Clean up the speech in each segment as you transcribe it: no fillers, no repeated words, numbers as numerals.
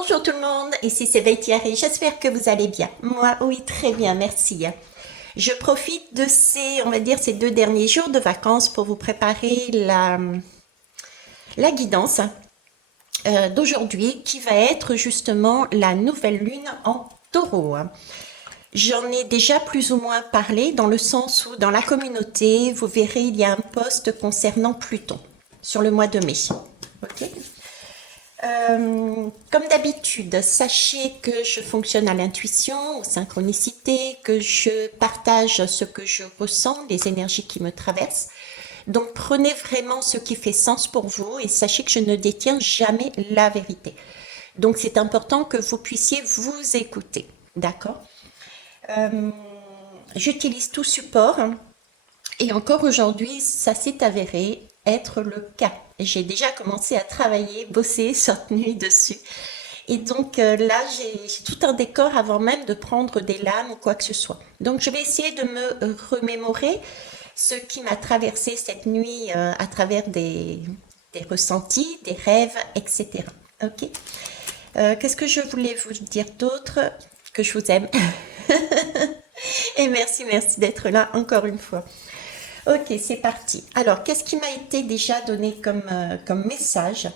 Bonjour tout le monde, ici c'est Betty Harry, j'espère que vous allez bien. Moi, oui, très bien, merci. Je profite de ces, on va dire, ces 2 derniers jours de vacances pour vous préparer la guidance d'aujourd'hui qui va être justement la nouvelle lune en taureau. J'en ai déjà plus ou moins parlé dans le sens où dans la communauté, vous verrez, il y a un post concernant Pluton sur le mois de mai. Ok. Comme d'habitude, sachez que je fonctionne à l'intuition, aux synchronicités, que je partage ce que je ressens, les énergies qui me traversent. Donc prenez vraiment ce qui fait sens pour vous et sachez que je ne détiens jamais la vérité. Donc c'est important que vous puissiez vous écouter. D'accord. euh, J'utilise tout support et encore aujourd'hui, ça s'est avéré être le cas. J'ai déjà commencé à travailler, bosser cette nuit dessus. Et donc là, j'ai tout un décor avant même de prendre des lames ou quoi que ce soit. Donc je vais essayer de me remémorer ce qui m'a traversé cette nuit à travers des ressentis, des rêves, etc. Ok. Qu'est-ce que je voulais vous dire d'autre? Que je vous aime. Et merci d'être là encore une fois. Ok, c'est parti. Alors, qu'est-ce qui m'a été déjà donné comme message?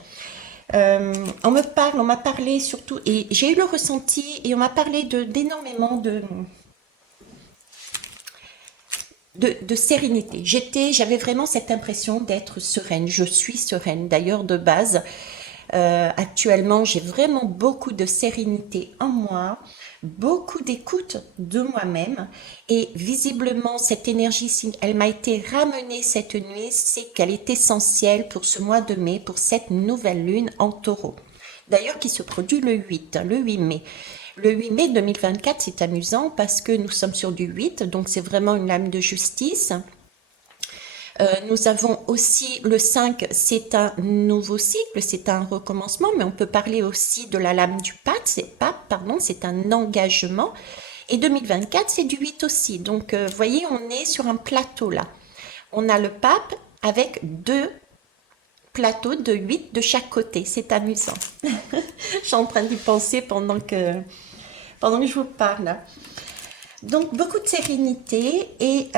On m'a parlé surtout, et j'ai eu le ressenti, et on m'a parlé d'énormément de sérénité. J'avais vraiment cette impression d'être sereine. Je suis sereine, d'ailleurs, de base. Actuellement, j'ai vraiment beaucoup de sérénité en moi, beaucoup d'écoute de moi-même et visiblement cette énergie, si elle m'a été ramenée cette nuit, c'est qu'elle est essentielle pour ce mois de mai, pour cette nouvelle lune en taureau. D'ailleurs, qui se produit le 8 mai. Le 8 mai 2024, c'est amusant parce que nous sommes sur du 8, donc c'est vraiment une lame de justice. Nous avons aussi le 5, c'est un nouveau cycle, c'est un recommencement, mais on peut parler aussi de la lame du pape, pardon, c'est un engagement. Et 2024, c'est du 8 aussi. Donc, vous voyez, on est sur un plateau là. On a le pape avec deux plateaux de 8 de chaque côté. C'est amusant. Je suis en train d'y penser pendant que je vous parle. Donc, beaucoup de sérénité et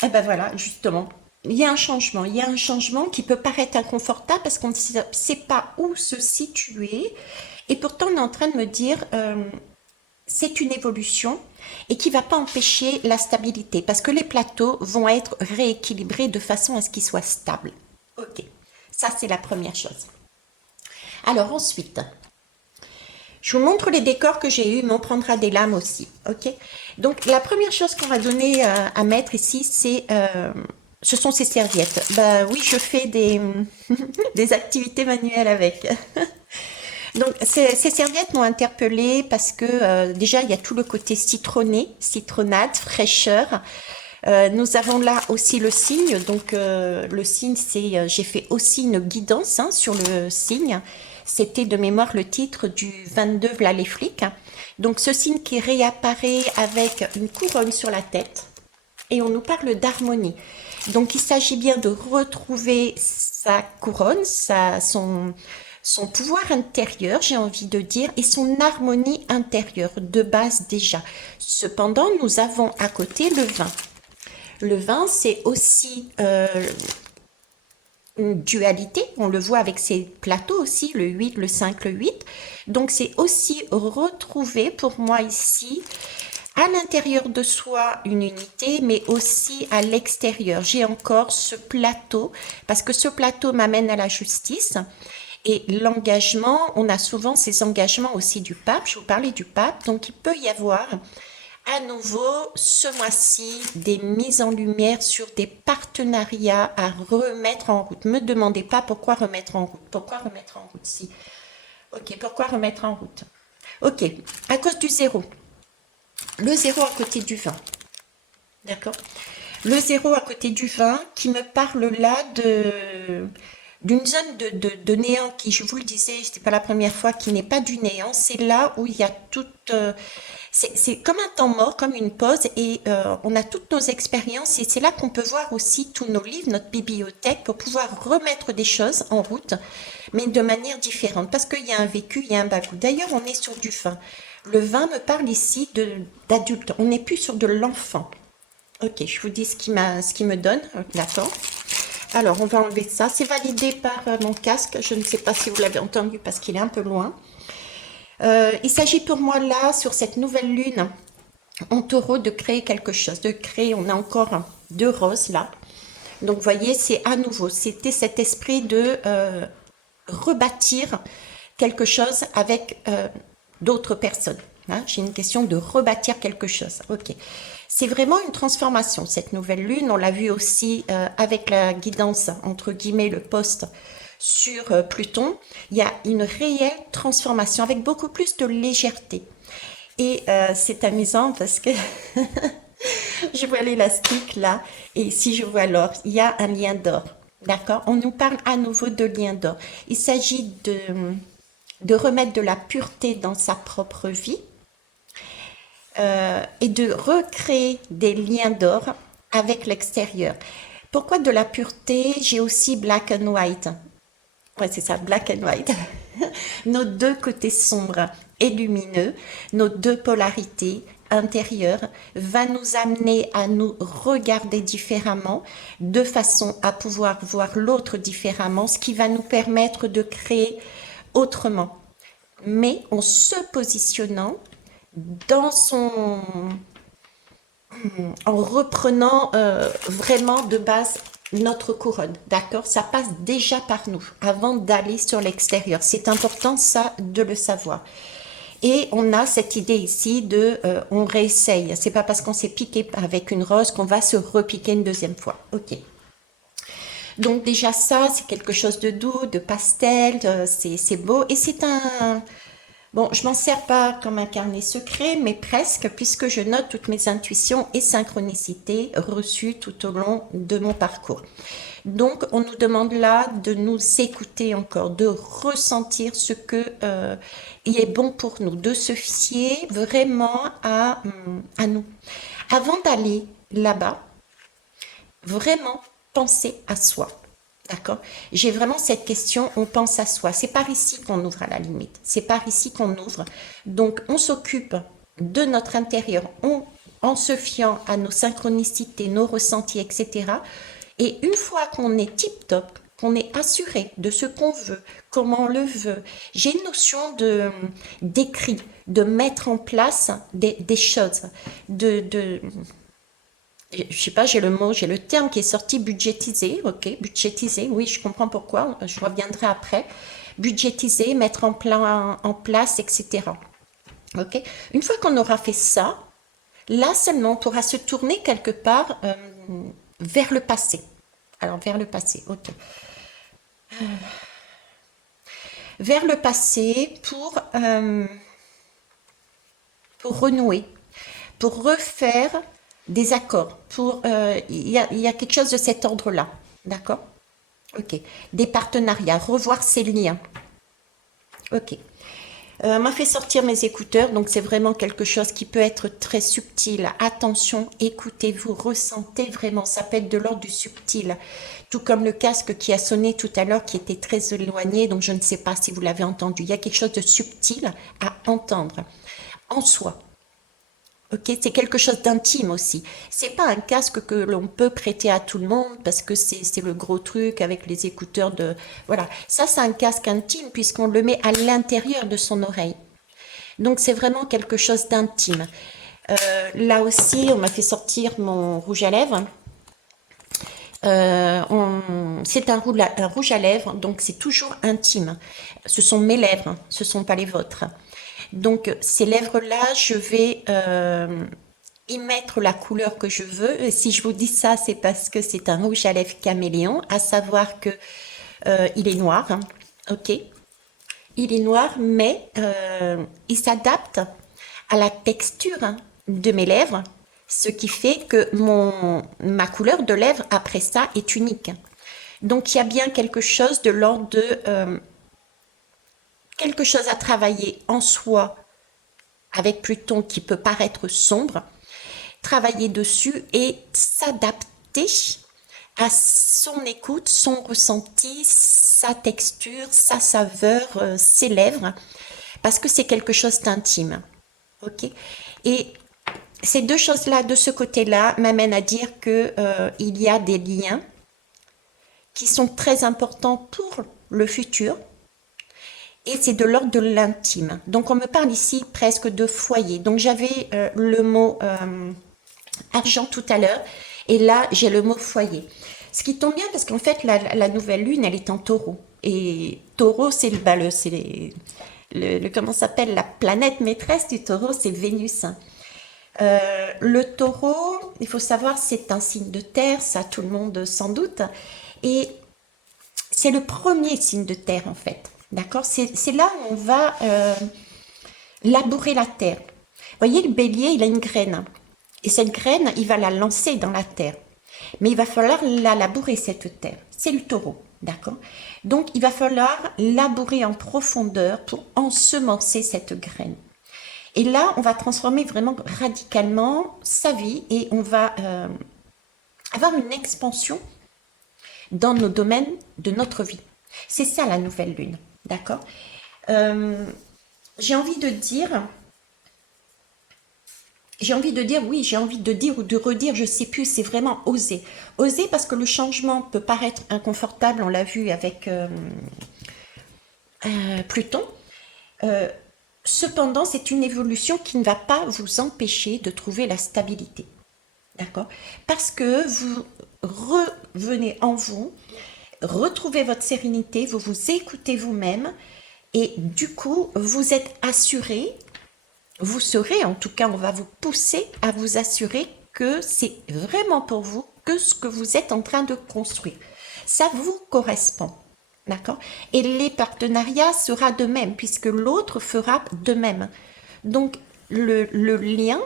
ben voilà, justement, il y a un changement qui peut paraître inconfortable parce qu'on ne sait pas où se situer. Et pourtant, on est en train de me dire, c'est une évolution et qui ne va pas empêcher la stabilité parce que les plateaux vont être rééquilibrés de façon à ce qu'ils soient stables. Ok, ça c'est la première chose. Alors ensuite, je vous montre les décors que j'ai eus, mais on prendra des lames aussi. Ok. Donc la première chose qu'on va donner à mettre ici, ce sont ces serviettes. Bah oui, je fais des activités manuelles avec. Donc ces serviettes m'ont interpellée parce que déjà il y a tout le côté citronné, citronnade, fraîcheur. Nous avons là aussi le signe. Donc le signe, c'est j'ai fait aussi une guidance sur le signe. C'était de mémoire le titre du 22 V'là les flics. Donc ce signe qui réapparaît avec une couronne sur la tête et on nous parle d'harmonie. Donc il s'agit bien de retrouver sa couronne, son pouvoir intérieur, j'ai envie de dire, et son harmonie intérieure de base déjà. Cependant, nous avons à côté le vin. Le vin, c'est aussi une dualité, on le voit avec ces plateaux aussi, le 8, le 5, le 8. Donc c'est aussi retrouver pour moi ici à l'intérieur de soi une unité, mais aussi à l'extérieur. J'ai encore ce plateau, parce que ce plateau m'amène à la justice. Et l'engagement, on a souvent ces engagements aussi du pape, je vous parlais du pape, donc il peut y avoir à nouveau ce mois-ci des mises en lumière sur des partenariats à remettre en route. Me demandez pas pourquoi remettre en route. Pourquoi remettre en route si. Ok, pourquoi remettre en route? Ok, à cause du zéro. Le zéro à côté du 20. D'accord. Le zéro à côté du 20 qui me parle là d'une zone de néant qui, je vous le disais, c'était pas la première fois, qui n'est pas du néant. C'est là où il y a toute, c'est comme un temps mort, comme une pause, et on a toutes nos expériences, et c'est là qu'on peut voir aussi tous nos livres, notre bibliothèque, pour pouvoir remettre des choses en route, mais de manière différente, parce qu'il y a un vécu, il y a un bagou. D'ailleurs, on est sur du vin. Le vin me parle ici d'adulte. On n'est plus sur de l'enfant. Ok, je vous dis ce qui me donne. D'accord. Alors, on va enlever ça. C'est validé par mon casque. Je ne sais pas si vous l'avez entendu parce qu'il est un peu loin. Il s'agit pour moi là, sur cette nouvelle lune en taureau, de créer quelque chose. De créer, on a encore deux roses là. Donc, vous voyez, c'est à nouveau. C'était cet esprit de rebâtir quelque chose avec d'autres personnes. Hein, j'ai une question de rebâtir quelque chose. Ok. C'est vraiment une transformation, cette nouvelle lune. On l'a vu aussi avec la guidance, entre guillemets, le poste sur Pluton. Il y a une réelle transformation avec beaucoup plus de légèreté. Et c'est amusant parce que je vois l'élastique là, et si je vois l'or, il y a un lien d'or. D'accord? On nous parle à nouveau de lien d'or. Il s'agit de remettre de la pureté dans sa propre vie et de recréer des liens d'or avec l'extérieur. Pourquoi de la pureté? J'ai aussi black and white. Ouais, c'est ça, black and white. Nos deux côtés sombres et lumineux, nos deux polarités intérieures, va nous amener à nous regarder différemment, de façon à pouvoir voir l'autre différemment, ce qui va nous permettre de créer autrement. Mais en se positionnant dans son, en reprenant vraiment de base notre couronne, d'accord? Ça passe déjà par nous avant d'aller sur l'extérieur. C'est important ça de le savoir. Et on a cette idée ici de on réessaye. C'est pas parce qu'on s'est piqué avec une rose qu'on va se repiquer une deuxième fois. Ok. Donc déjà ça, c'est quelque chose de doux, de pastel, c'est beau. Et c'est un, bon, je m'en sers pas comme un carnet secret, mais presque, puisque je note toutes mes intuitions et synchronicités reçues tout au long de mon parcours. Donc, on nous demande là de nous écouter encore, de ressentir ce que il est bon pour nous, de se fier vraiment à nous. Avant d'aller là-bas, vraiment penser à soi. D'accord? J'ai vraiment cette question, on pense à soi. C'est par ici qu'on ouvre à la limite. C'est par ici qu'on ouvre. Donc, on s'occupe de notre intérieur en se fiant à nos synchronicités, nos ressentis, etc. Et une fois qu'on est tip-top, qu'on est assuré de ce qu'on veut, comment on le veut, j'ai une notion d'écrit, de mettre en place des choses, je sais pas, j'ai le mot, j'ai le terme qui est sorti, budgétiser, ok, budgétiser, oui, je comprends pourquoi, je reviendrai après, budgétiser, mettre en place, etc. Ok, une fois qu'on aura fait ça, là seulement on pourra se tourner quelque part vers le passé. Alors vers le passé, ok. Vers le passé pour renouer, pour refaire des accords. Il y a quelque chose de cet ordre-là. D'accord? Ok. Des partenariats, revoir ces liens. Ok. M'a fait sortir mes écouteurs, donc c'est vraiment quelque chose qui peut être très subtil. Attention, écoutez-vous, ressentez vraiment, ça peut être de l'ordre du subtil. Tout comme le casque qui a sonné tout à l'heure, qui était très éloigné, donc je ne sais pas si vous l'avez entendu. Il y a quelque chose de subtil à entendre en soi. Ok, c'est quelque chose d'intime aussi. C'est pas un casque que l'on peut prêter à tout le monde parce que c'est le gros truc avec les écouteurs de voilà. Ça c'est un casque intime puisqu'on le met à l'intérieur de son oreille. Donc c'est vraiment quelque chose d'intime. Là aussi, on m'a fait sortir mon rouge à lèvres. C'est un rouge à lèvres, donc c'est toujours intime. Ce sont mes lèvres, ce sont pas les vôtres. Donc ces lèvres-là, je vais y mettre la couleur que je veux. Et si je vous dis ça, c'est parce que c'est un rouge à lèvres caméléon, à savoir que il est noir, hein, ok? Il est noir, mais il s'adapte à la texture hein, de mes lèvres, ce qui fait que ma couleur de lèvres après ça est unique. Donc, il y a bien quelque chose de l'ordre de quelque chose à travailler en soi avec Pluton qui peut paraître sombre, travailler dessus et s'adapter à son écoute, son ressenti, sa texture, sa saveur, ses lèvres, parce que c'est quelque chose d'intime. Ok. Et ces deux choses-là, de ce côté-là, m'amènent à dire que il y a des liens qui sont très importants pour le futur, et c'est de l'ordre de l'intime. Donc on me parle ici presque de foyer. Donc j'avais le mot argent tout à l'heure, et là j'ai le mot foyer. Ce qui tombe bien parce qu'en fait la nouvelle lune elle est en taureau. Et taureau c'est comment s'appelle la planète maîtresse du taureau, c'est Vénus. Le taureau, il faut savoir, c'est un signe de terre, ça tout le monde sans doute. Et c'est le premier signe de terre en fait. D'accord. C'est là où on va labourer la terre. Vous voyez, le bélier, il a une graine. Et cette graine, il va la lancer dans la terre. Mais il va falloir la labourer, cette terre. C'est le taureau. D'accord. Donc, il va falloir labourer en profondeur pour ensemencer cette graine. Et là, on va transformer vraiment radicalement sa vie et on va avoir une expansion dans nos domaines de notre vie. C'est ça la nouvelle lune, d'accord. J'ai envie de dire, oui, j'ai envie de dire ou de redire, je sais plus, c'est vraiment oser. Oser parce que le changement peut paraître inconfortable, on l'a vu avec Pluton. Cependant, c'est une évolution qui ne va pas vous empêcher de trouver la stabilité. D'accord. Parce que vous revenez en vous, retrouvez votre sérénité, vous vous écoutez vous-même et du coup, vous êtes assuré, vous serez, en tout cas, on va vous pousser à vous assurer que c'est vraiment pour vous que ce que vous êtes en train de construire. Ça vous correspond. D'accord. Et les partenariats sera de même, puisque l'autre fera de même. Donc, le lien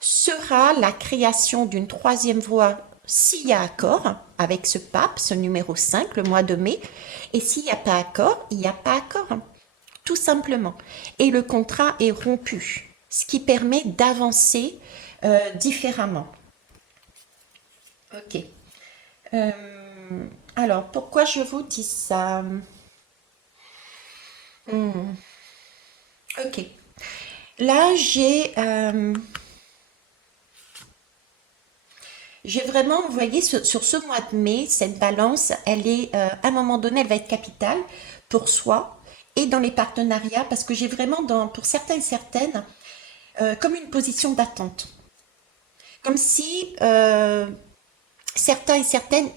sera la création d'une troisième voie s'il y a accord avec ce pape, ce numéro 5, le mois de mai. Et s'il n'y a pas accord, il n'y a pas accord. Tout simplement. Et le contrat est rompu, ce qui permet d'avancer différemment. Ok. Alors, pourquoi je vous dis ça? Ok. Là, j'ai vraiment, vous voyez, sur ce mois de mai, cette balance, elle est, à un moment donné, elle va être capitale pour soi et dans les partenariats, parce que j'ai vraiment, pour certains et certaines, comme une position d'attente. Comme si certains et certaines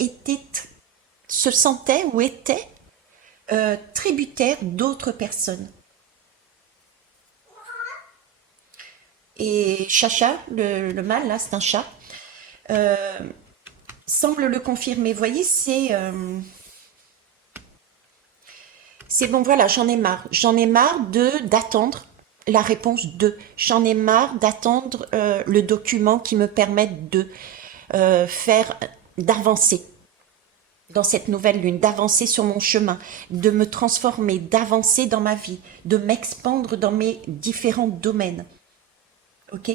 se sentaient ou étaient tributaires d'autres personnes. Et Chacha, le mâle, là, c'est un chat, euh, semble le confirmer. Vous voyez, c'est bon, voilà, j'en ai marre. J'en ai marre d'attendre la réponse de. J'en ai marre d'attendre le document qui me permette de d'avancer dans cette nouvelle lune, d'avancer sur mon chemin, de me transformer, d'avancer dans ma vie, de m'expandre dans mes différents domaines. Ok.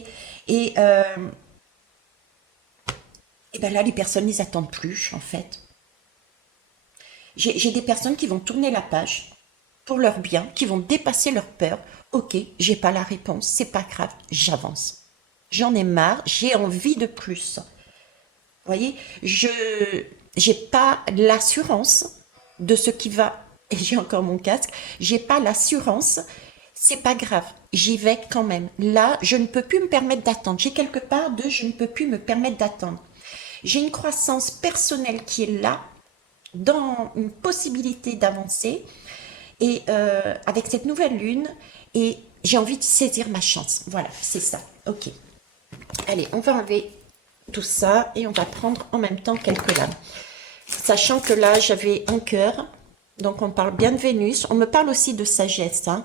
Et, euh, et ben là, les personnes, ils attendent plus, en fait. J'ai des personnes qui vont tourner la page pour leur bien, qui vont dépasser leur peur. Ok, j'ai pas la réponse, c'est pas grave, j'avance. J'en ai marre, j'ai envie de plus. Vous voyez, je j'ai pas l'assurance de ce qui va. Et j'ai encore mon casque. J'ai pas l'assurance. C'est pas grave, j'y vais quand même. Là, je ne peux plus me permettre d'attendre. J'ai quelque part de je ne peux plus me permettre d'attendre. J'ai une croissance personnelle qui est là, dans une possibilité d'avancer, et avec cette nouvelle lune, et j'ai envie de saisir ma chance. Voilà, c'est ça. Ok. Allez, on va enlever tout ça et on va prendre en même temps quelques lames. Sachant que là, j'avais un cœur, donc on parle bien de Vénus. On me parle aussi de sagesse, hein.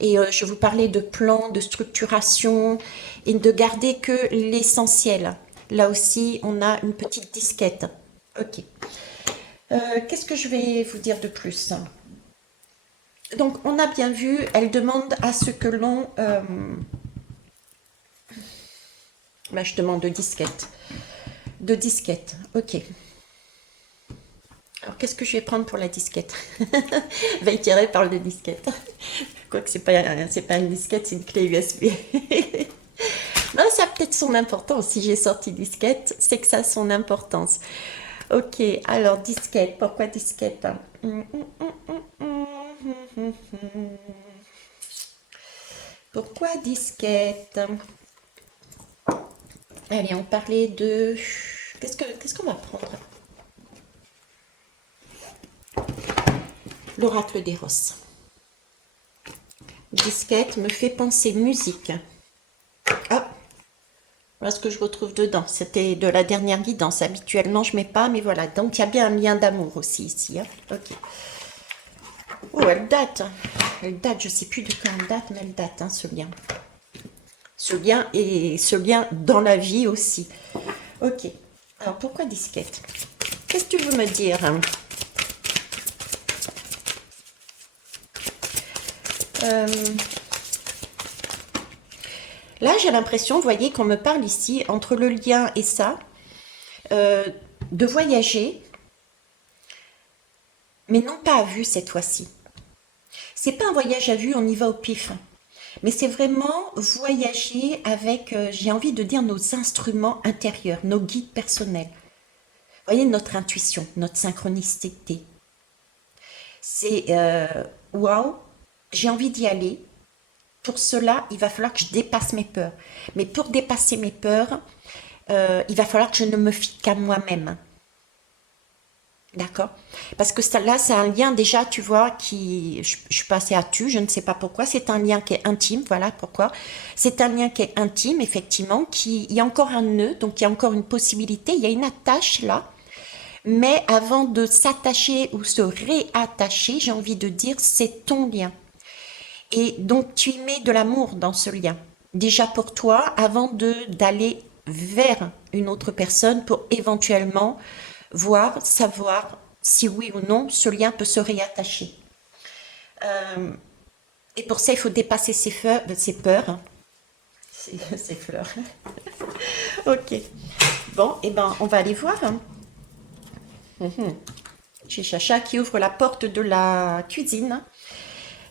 Et je vous parlais de plan, de structuration et de garder que l'essentiel. Là aussi, on a une petite disquette. Ok. Qu'est-ce que je vais vous dire de plus? Donc, on a bien vu, elle demande à ce que l'on... bah, je demande de disquette. De disquette, ok. Alors, qu'est-ce que je vais prendre pour la disquette? Vaïtiret parle de disquette. Quoique, c'est pas une disquette, c'est une clé USB. Non, ça a peut-être son importance. Si j'ai sorti disquette, c'est que ça a son importance. Ok, alors disquette. Pourquoi disquette? Pourquoi disquette? Allez, on parlait de... Qu'est-ce qu'on va prendre? L'oracle d'Eros. Disquette me fait penser musique. Ah, voilà ce que je retrouve dedans. C'était de la dernière guidance. Habituellement, je mets pas, mais voilà. Donc, il y a bien un lien d'amour aussi ici. Hein. Ok. Oh, elle date. Elle date. Je sais plus de quand elle date, mais elle date, hein, ce lien. Ce lien et ce lien dans la vie aussi. Ok. Alors, pourquoi disquette? Qu'est-ce que tu veux me dire? Là, j'ai l'impression, vous voyez, qu'on me parle ici, entre le lien et ça, de voyager, mais non pas à vue cette fois-ci. C'est pas un voyage à vue, on y va au pif. Mais c'est vraiment voyager avec, j'ai envie de dire, nos instruments intérieurs, nos guides personnels. Vous voyez, notre intuition, notre synchronicité. C'est, waouh, j'ai envie d'y aller. Pour cela, il va falloir que je dépasse mes peurs. Mais pour dépasser mes peurs, il va falloir que je ne me fie qu'à moi-même. D'accord? Parce que ça, là, c'est un lien déjà, tu vois, je suis passée à tu, je ne sais pas pourquoi. C'est un lien qui est intime, voilà pourquoi. C'est un lien qui est intime, effectivement, il y a encore un nœud, donc il y a encore une possibilité, il y a une attache là. Mais avant de s'attacher ou se réattacher, j'ai envie de dire, c'est ton lien. Et donc, tu y mets de l'amour dans ce lien. Déjà pour toi, avant d'aller vers une autre personne pour éventuellement voir, savoir si oui ou non ce lien peut se réattacher. Et pour ça, il faut dépasser ses peurs, hein. Ses fleurs. Ok. Bon, et ben, on va aller voir. Hein. J'ai Chacha qui ouvre la porte de la cuisine.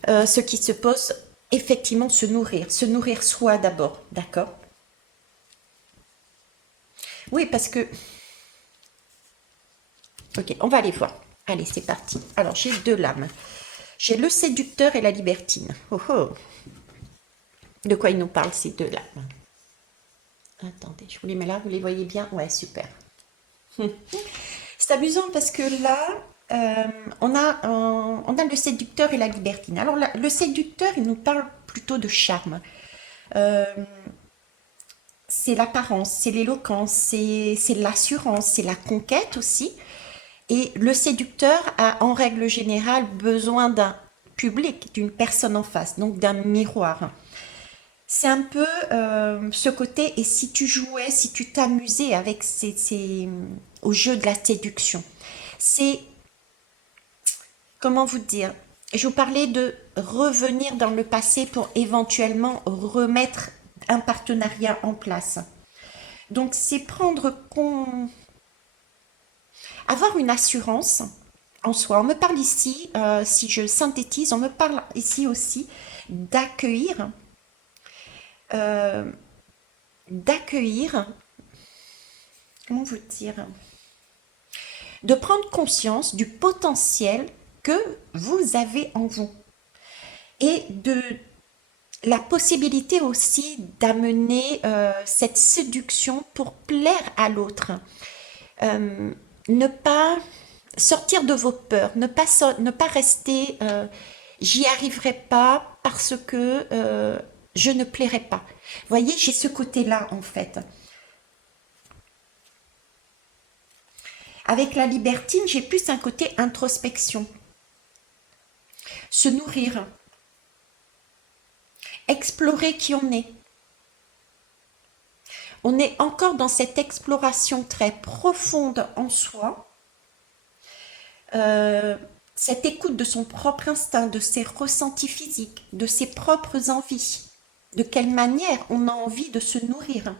Ce qui se pose, effectivement, se nourrir soi d'abord, d'accord? Oui, parce que... Ok, on va aller voir. Allez, c'est parti. Alors, j'ai deux lames. J'ai le séducteur et la libertine. Oh oh. De quoi il nous parle, ces deux lames? Attendez, je vous les mets là, vous les voyez bien? Ouais, super. C'est amusant parce que là, on a le séducteur et la libertine. Alors, le séducteur, il nous parle plutôt de charme. Euh, c'est l'apparence, c'est l'éloquence, c'est l'assurance, c'est la conquête aussi. Et le séducteur a en règle générale besoin d'un public, d'une personne en face, donc d'un miroir. C'est un peu ce côté, et si tu jouais, si tu t'amusais avec au jeu de la séduction, c'est, comment vous dire, je vous parlais de revenir dans le passé pour éventuellement remettre un partenariat en place. Donc c'est avoir une assurance en soi. On me parle ici, si je synthétise, on me parle ici aussi d'accueillir, euh, d'accueillir, comment vous dire, de prendre conscience du potentiel que vous avez en vous et de la possibilité aussi d'amener cette séduction pour plaire à l'autre. Ne pas sortir de vos peurs, ne pas rester j'y arriverai pas parce que je ne plairai pas. Vous voyez, j'ai ce côté-là en fait. Avec la libertine, j'ai plus un côté introspection. Se nourrir, explorer qui on est. On est encore dans cette exploration très profonde en soi, euh, cette écoute de son propre instinct, de ses ressentis physiques, de ses propres envies. De quelle manière on a envie de se nourrir.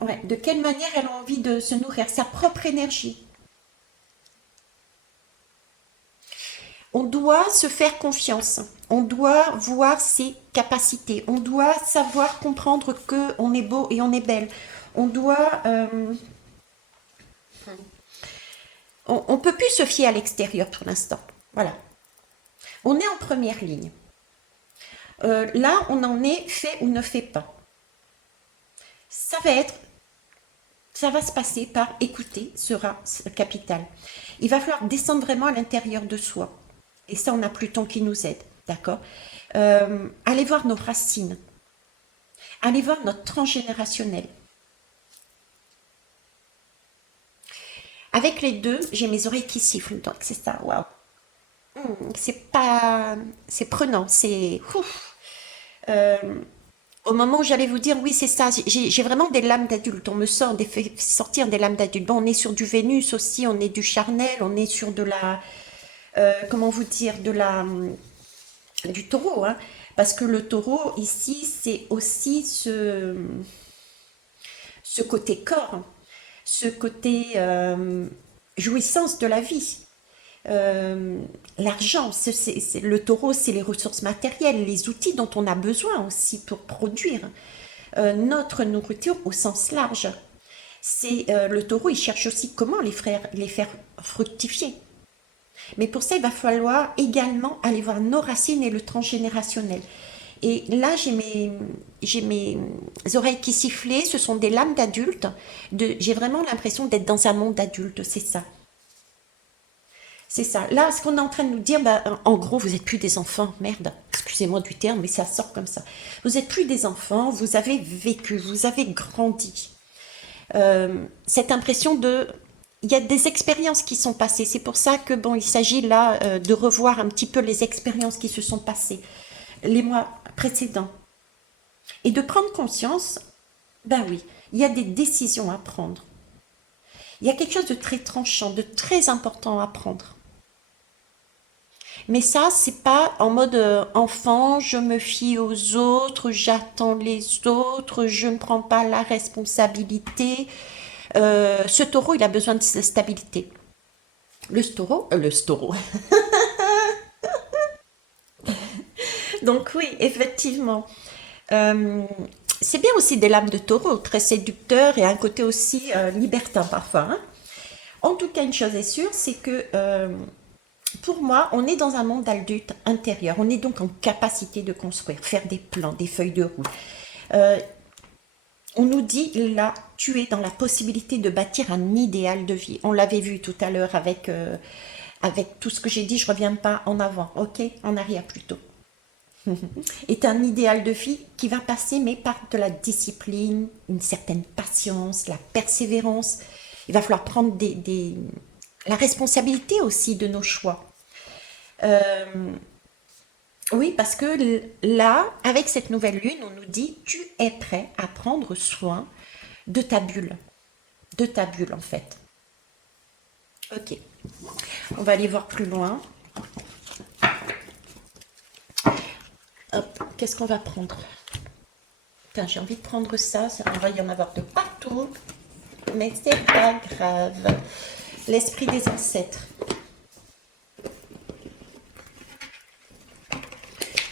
Ouais, de quelle manière elle a envie de se nourrir, sa propre énergie. On doit se faire confiance. On doit voir ses capacités. On doit savoir comprendre que on est beau et on est belle. On doit, on peut plus se fier à l'extérieur pour l'instant. Voilà. On est en première ligne. Là, on en est fait ou ne fait pas. Ça va être, ça va se passer par écouter sera capital. Il va falloir descendre vraiment à l'intérieur de soi. Et ça, on a Pluton qui nous aide, d'accord. Allez voir nos racines. Allez voir notre transgénérationnel. Avec les deux, j'ai mes oreilles qui sifflent, donc c'est ça, waouh. C'est pas, c'est prenant, c'est ouf. Euh, Au moment où j'allais vous dire, oui, c'est ça, j'ai vraiment des lames d'adulte. On me sort des fait sortir des lames d'adulte. Bon, on est sur du Vénus aussi, on est du charnel, on est sur de la, comment vous dire, de la, du taureau, hein. Parce que le taureau ici, c'est aussi ce côté corps, ce côté jouissance de la vie. Euh, L'argent, le taureau, c'est les ressources matérielles, les outils dont on a besoin aussi pour produire notre nourriture au sens large. C'est le taureau, il cherche aussi comment les faire fructifier. Mais pour ça, il va falloir également aller voir nos racines et le transgénérationnel. Et là, j'ai mes oreilles qui sifflaient, ce sont des lames d'adulte. J'ai vraiment l'impression d'être dans un monde d'adulte, c'est ça. C'est ça. Là, ce qu'on est en train de nous dire, bah, en gros, vous n'êtes plus des enfants. Merde, excusez-moi du terme, mais ça sort comme ça. Vous n'êtes plus des enfants, vous avez vécu, vous avez grandi. Cette impression de... Il y a des expériences qui sont passées. C'est pour ça que, bon, il s'agit là de revoir un petit peu les expériences qui se sont passées les mois précédents. Et de prendre conscience, ben oui, il y a des décisions à prendre. Il y a quelque chose de très tranchant, de très important à prendre. Mais ça, c'est pas en mode enfant, je me fie aux autres, j'attends les autres, je ne prends pas la responsabilité. Ce taureau, il a besoin de stabilité. Le taureau. Donc oui, effectivement. Euh, c'est bien aussi des lames de taureau, très séducteurs et un côté aussi libertin parfois, hein. En tout cas, une chose est sûre, c'est que pour moi, on est dans un monde d'adulte intérieur. On est donc en capacité de construire, faire des plans, des feuilles de route. Euh, on nous dit là, tu es dans la possibilité de bâtir un idéal de vie. On l'avait vu tout à l'heure avec tout ce que j'ai dit. Je reviens pas en avant, ok? En arrière plutôt. Est un idéal de vie qui va passer, mais par de la discipline, une certaine patience, la persévérance. Il va falloir prendre la responsabilité aussi de nos choix. Euh, oui, parce que là, avec cette nouvelle lune, on nous dit, tu es prêt à prendre soin de ta bulle en fait. Ok, on va aller voir plus loin. Hop, qu'est-ce qu'on va prendre? Putain, j'ai envie de prendre ça, on va y en avoir de partout, mais c'est pas grave. L'esprit des ancêtres.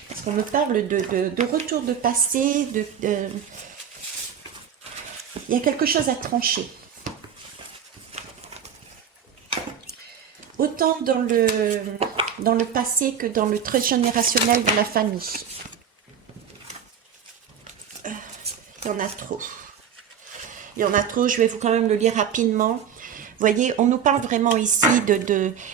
Parce qu'on me parle de retour de passé, il y a quelque chose à trancher. Autant dans le passé que dans le transgénérationnel de la famille. Il y en a trop. Il y en a trop, je vais vous quand même le lire rapidement. Vous voyez, on nous parle vraiment ici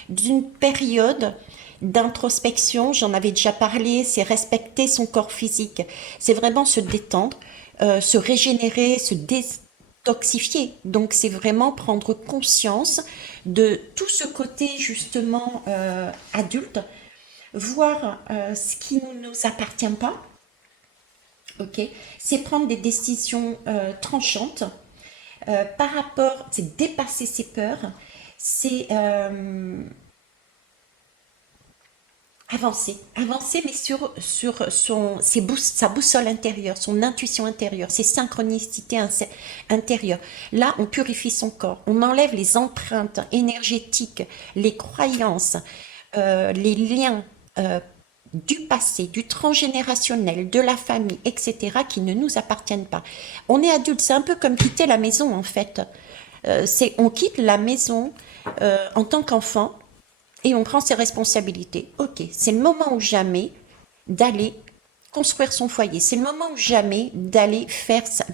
d'une période d'introspection. J'en avais déjà parlé, c'est respecter son corps physique. C'est vraiment se détendre, se régénérer, se détoxifier. Donc c'est vraiment prendre conscience de tout ce côté justement adulte, voir ce qui ne nous appartient pas, ok? C'est prendre des décisions tranchantes par rapport, c'est dépasser ses peurs, c'est avancer, avancer, mais sur sa boussole intérieure, son intuition intérieure, ses synchronicités intérieures. Là, on purifie son corps, on enlève les empreintes énergétiques, les croyances, les liens du passé, du transgénérationnel, de la famille, etc., qui ne nous appartiennent pas. On est adulte, c'est un peu comme quitter la maison, en fait. On quitte la maison en tant qu'enfant et on prend ses responsabilités. Ok, c'est le moment ou jamais d'aller construire son foyer. C'est le moment ou jamais d'aller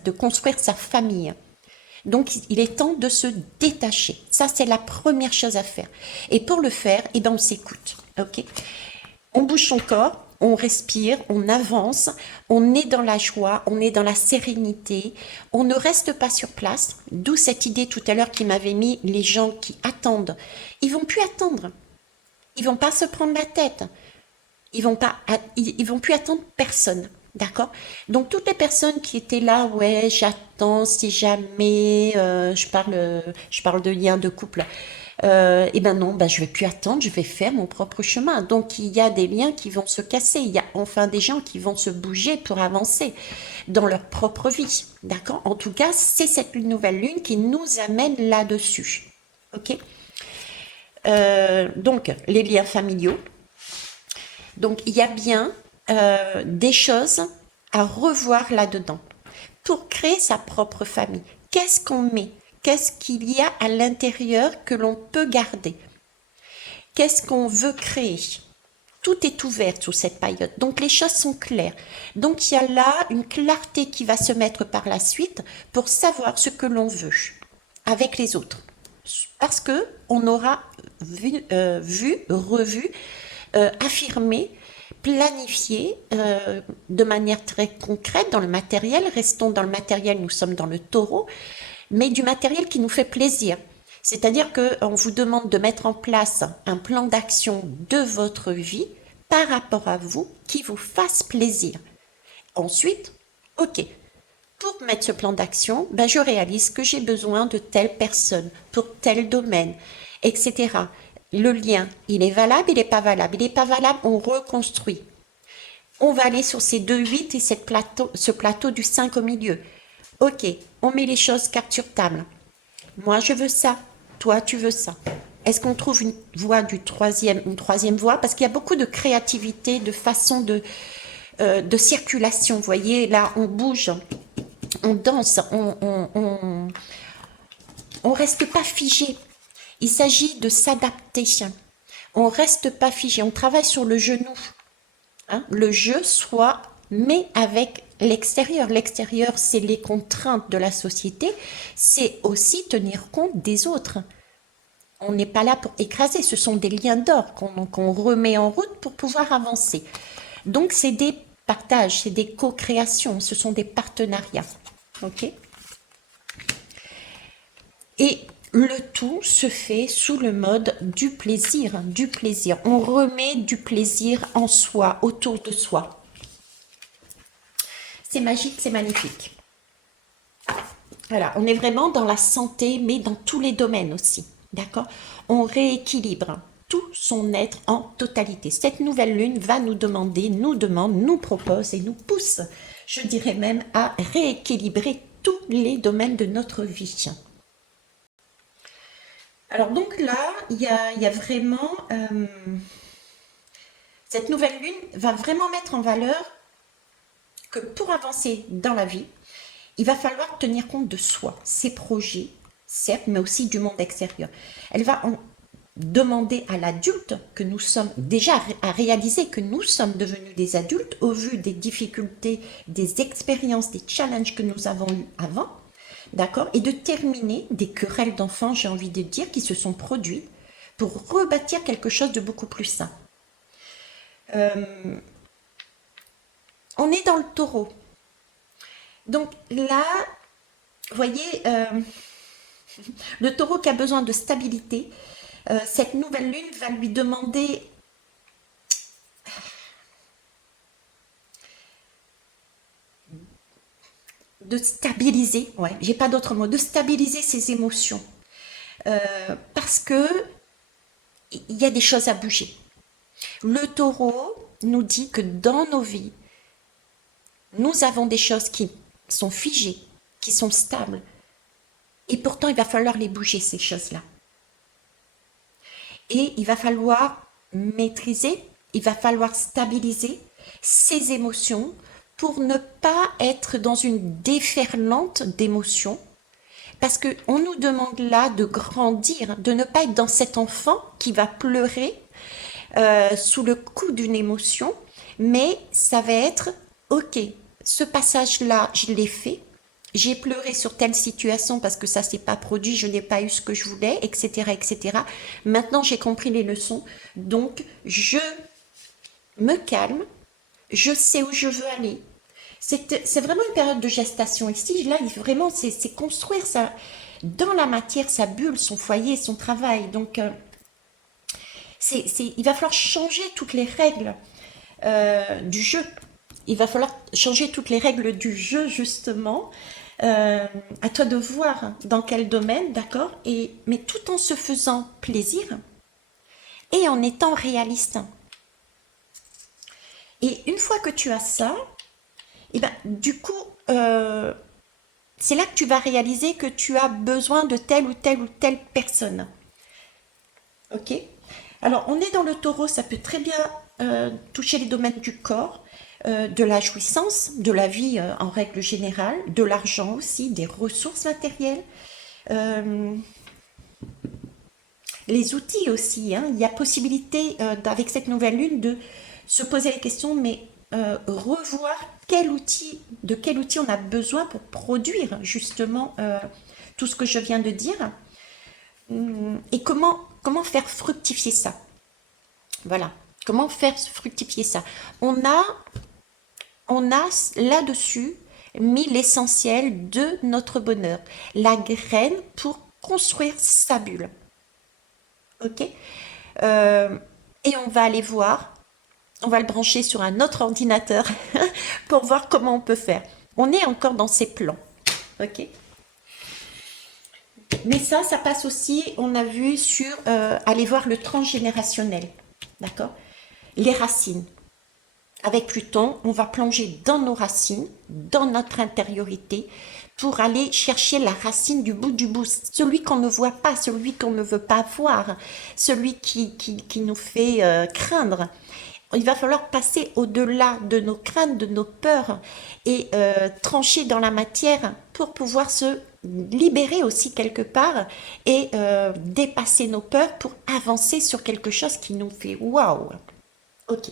de construire sa famille. Donc, il est temps de se détacher. Ça, c'est la première chose à faire. Et pour le faire, eh ben, on s'écoute. Ok, on bouge son corps, on respire, on avance, on est dans la joie, on est dans la sérénité, on ne reste pas sur place. D'où cette idée tout à l'heure qui m'avait mis les gens qui attendent. Ils vont plus attendre. Ils vont pas se prendre la tête. Ils vont plus attendre personne. D'accord? Donc toutes les personnes qui étaient là, ouais, j'attends si jamais, je parle de lien de couple. Eh ben non, ben je vais plus attendre, je vais faire mon propre chemin. Donc il y a des liens qui vont se casser, il y a enfin des gens qui vont se bouger pour avancer dans leur propre vie. D'accord? En tout cas, c'est cette nouvelle lune qui nous amène là-dessus. Ok? Donc les liens familiaux. Donc il y a bien des choses à revoir là-dedans pour créer sa propre famille. Qu'est-ce qu'on met? Qu'est-ce qu'il y a à l'intérieur que l'on peut garder? Qu'est-ce qu'on veut créer? Tout est ouvert sous cette période. Donc les choses sont claires. Donc il y a là une clarté qui va se mettre par la suite pour savoir ce que l'on veut avec les autres. Parce que on aura revu, affirmé, planifié de manière très concrète dans le matériel. Restons dans le matériel, nous sommes dans le taureau, mais du matériel qui nous fait plaisir. C'est-à-dire qu'on vous demande de mettre en place un plan d'action de votre vie par rapport à vous qui vous fasse plaisir. Ensuite, ok, pour mettre ce plan d'action, ben je réalise que j'ai besoin de telle personne pour tel domaine, etc. Le lien, il est valable, il n'est pas valable. Il n'est pas valable, on reconstruit. On va aller sur ces 2-8 et ce plateau du 5 au milieu. Ok, on met les choses carte sur table. Moi, je veux ça. Toi, tu veux ça. Est-ce qu'on trouve une troisième voie? Parce qu'il y a beaucoup de créativité, de façon de circulation. Vous voyez, là, on bouge, on danse, on reste pas figé. Il s'agit de s'adapter. On reste pas figé. On travaille sur le genou. Hein? Le jeu soit, mais avec l'extérieur. L'extérieur, c'est les contraintes de la société. C'est aussi tenir compte des autres. On n'est pas là pour écraser. Ce sont des liens d'or qu'on remet en route pour pouvoir avancer. Donc, c'est des partages, c'est des co-créations. Ce sont des partenariats. OK? Et le tout se fait sous le mode du plaisir, du plaisir. On remet du plaisir en soi, autour de soi. C'est magique, c'est magnifique. Voilà, on est vraiment dans la santé, mais dans tous les domaines aussi. D'accord? On rééquilibre tout son être en totalité. Cette nouvelle lune va nous demander, nous demande, nous propose et nous pousse, je dirais même, à rééquilibrer tous les domaines de notre vie. Alors donc là, il y a vraiment... cette nouvelle lune va vraiment mettre en valeur que pour avancer dans la vie, il va falloir tenir compte de soi, ses projets, certes, mais aussi du monde extérieur. Elle va demander à l'adulte que nous sommes déjà à réaliser que nous sommes devenus des adultes au vu des difficultés, des expériences, des challenges que nous avons eus avant, d'accord, et de terminer des querelles d'enfants, j'ai envie de dire, qui se sont produits pour rebâtir quelque chose de beaucoup plus sain. On est dans le taureau. Donc là, vous voyez, le taureau qui a besoin de stabilité, cette nouvelle lune va lui demander de stabiliser, ouais, j'ai pas d'autre mot, de stabiliser ses émotions. Parce que il y a des choses à bouger. Le taureau nous dit que dans nos vies, nous avons des choses qui sont figées, qui sont stables. Et pourtant, il va falloir les bouger, ces choses-là. Et il va falloir maîtriser, il va falloir stabiliser ses émotions pour ne pas être dans une déferlante d'émotions. Parce qu'on nous demande là de grandir, de ne pas être dans cet enfant qui va pleurer sous le coup d'une émotion, mais ça va être, ok, ce passage-là, je l'ai fait, j'ai pleuré sur telle situation parce que ça s'est pas produit, je n'ai pas eu ce que je voulais, etc., etc. Maintenant, j'ai compris les leçons, donc je me calme, je sais où je veux aller. C'est vraiment une période de gestation ici. Là, vraiment, c'est construire ça dans la matière, sa bulle, son foyer, son travail. Donc, il va falloir changer toutes les règles du jeu. Il va falloir changer toutes les règles du jeu, justement. À toi de voir dans quel domaine, d'accord? Mais tout en se faisant plaisir et en étant réaliste. Et une fois que tu as ça, et ben, du coup, c'est là que tu vas réaliser que tu as besoin de telle ou telle ou telle personne. Ok? Alors, on est dans le taureau, ça peut très bien toucher les domaines du corps, de la jouissance, de la vie en règle générale, de l'argent aussi, des ressources matérielles, euh, les outils aussi. Hein. Il y a possibilité, avec cette nouvelle lune, de se poser la question, mais revoir de quel outil on a besoin pour produire justement tout ce que je viens de dire. Et comment faire fructifier ça. Voilà. Comment faire fructifier ça. On a là-dessus mis l'essentiel de notre bonheur. La graine pour construire sa bulle. Ok. Et on va aller voir. On va le brancher sur un autre ordinateur pour voir comment on peut faire. On est encore dans ces plans. Ok. Mais ça passe aussi, on a vu, sur aller voir le transgénérationnel. D'accord? Les racines. Avec Pluton, on va plonger dans nos racines, dans notre intériorité, pour aller chercher la racine du bout, celui qu'on ne voit pas, celui qu'on ne veut pas voir, celui qui nous fait craindre. Il va falloir passer au-delà de nos craintes, de nos peurs et trancher dans la matière pour pouvoir se libérer aussi quelque part et dépasser nos peurs pour avancer sur quelque chose qui nous fait waouh. Ok.